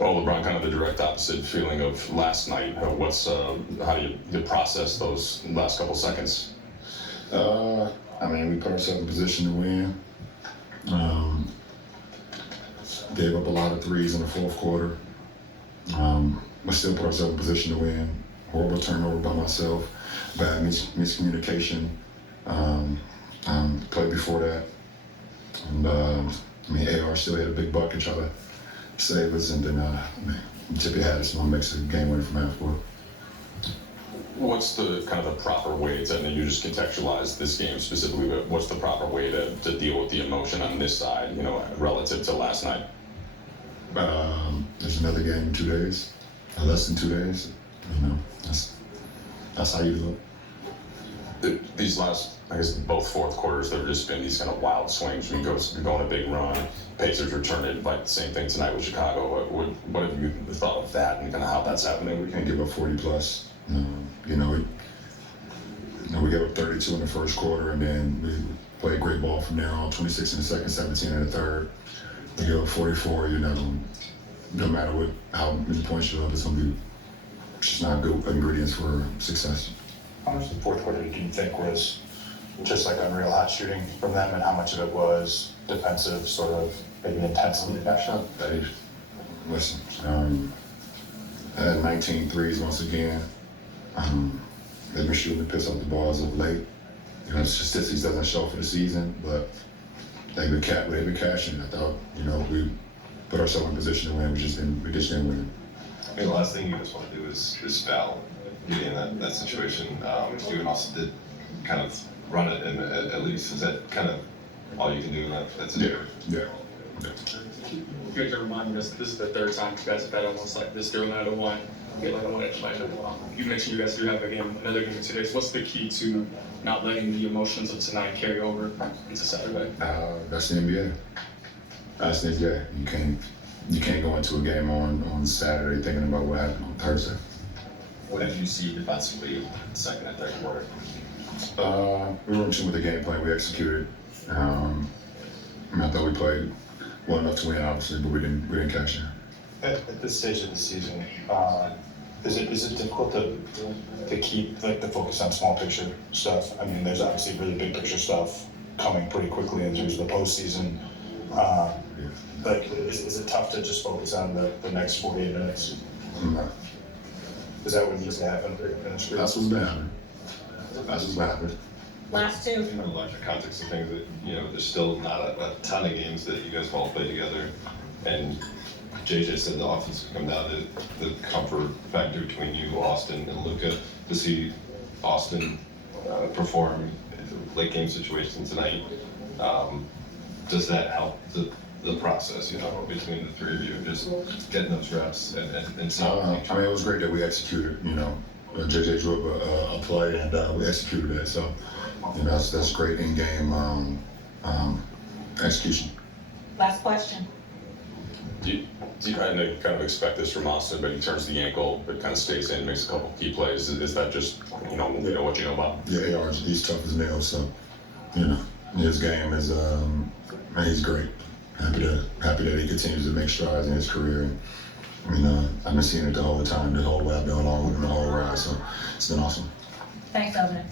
Well, LeBron, kind of the direct opposite feeling of last night. How do you process those last couple seconds? I mean, we put ourselves in position to win. Gave up a lot of threes in the fourth quarter. We still put ourselves in position to win. Horrible turnover by myself. Bad miscommunication. Played before that. And AR still hit a big bucket, try to save us, and then Tippy had us one makes a game winner from half court. What's the kind of the proper way to, and you just contextualize this game specifically, but what's the proper way to deal with the emotion on this side, relative to last night? There's another game in 2 days, or less than 2 days. That's how you do it. These last, I guess, both fourth quarters, there have just been these kind of wild swings. We go on a big run. Pacers return it, like the same thing tonight with Chicago. What have you thought of that and kind of how that's happening? We can't give up 40 plus. We gave up 32 in the first quarter, and then we played great ball from there on. 26 in the second, 17 in the third. We give up 44. No matter how many points you have, it's gonna be just not good ingredients for success. How much of the fourth quarter did you think was just like unreal hot shooting from them, and how much of it was defensive, sort of maybe intensity? Listen, I had 19 threes once again. They've been shooting the piss off the balls of late. Statistics doesn't show for the season, but they've been cashing. I thought, we put ourselves in position to win. We just didn't win. I mean, the last thing you just want to do is foul. Getting in that situation. You and Austin did kind of run it, and at least is that kind of all you can do in that situation? Yeah. You guys are reminding us this is the third time you guys have had almost like this during another one. You mentioned you guys do have another game today. So what's the key to not letting the emotions of tonight carry over into Saturday? That's the NBA. That's the NBA. You can't go into a game on Saturday thinking about what happened on Thursday. What did you see defensively in the second and third quarter? We were in tune with the game plan. We executed. I thought we played well enough to win, obviously, but we didn't cash in. At this stage of the season, is it difficult to keep the focus on small picture stuff? I mean, there's obviously really big picture stuff coming pretty quickly in terms of the postseason. Is it tough to just focus on the next 48 minutes? No. Is that what needs to happen? That's what's been happening. That's what's been happening. Last two. In the larger context of things, that there's still not a ton of games that you guys all play together, and JJ said the offense would come down to the comfort factor between you, Austin, and Luka. To see Austin perform in late game situations tonight, does that help the process, between the three of you, just getting those reps and seeing? It was great that we executed. JJ drew up a play, and we executed it. So, that's great in-game execution. Last question. Do you kind of expect this from Austin, but he turns the ankle, but kind of stays in, makes a couple key plays? Is that just what you know about? Yeah, he's tough as nails. So, his game is he's great. Happy that he continues to make strides in his career. And, I've been seeing it the whole time, the whole way I've been along with him the whole ride. So it's been awesome. Thanks, Evan.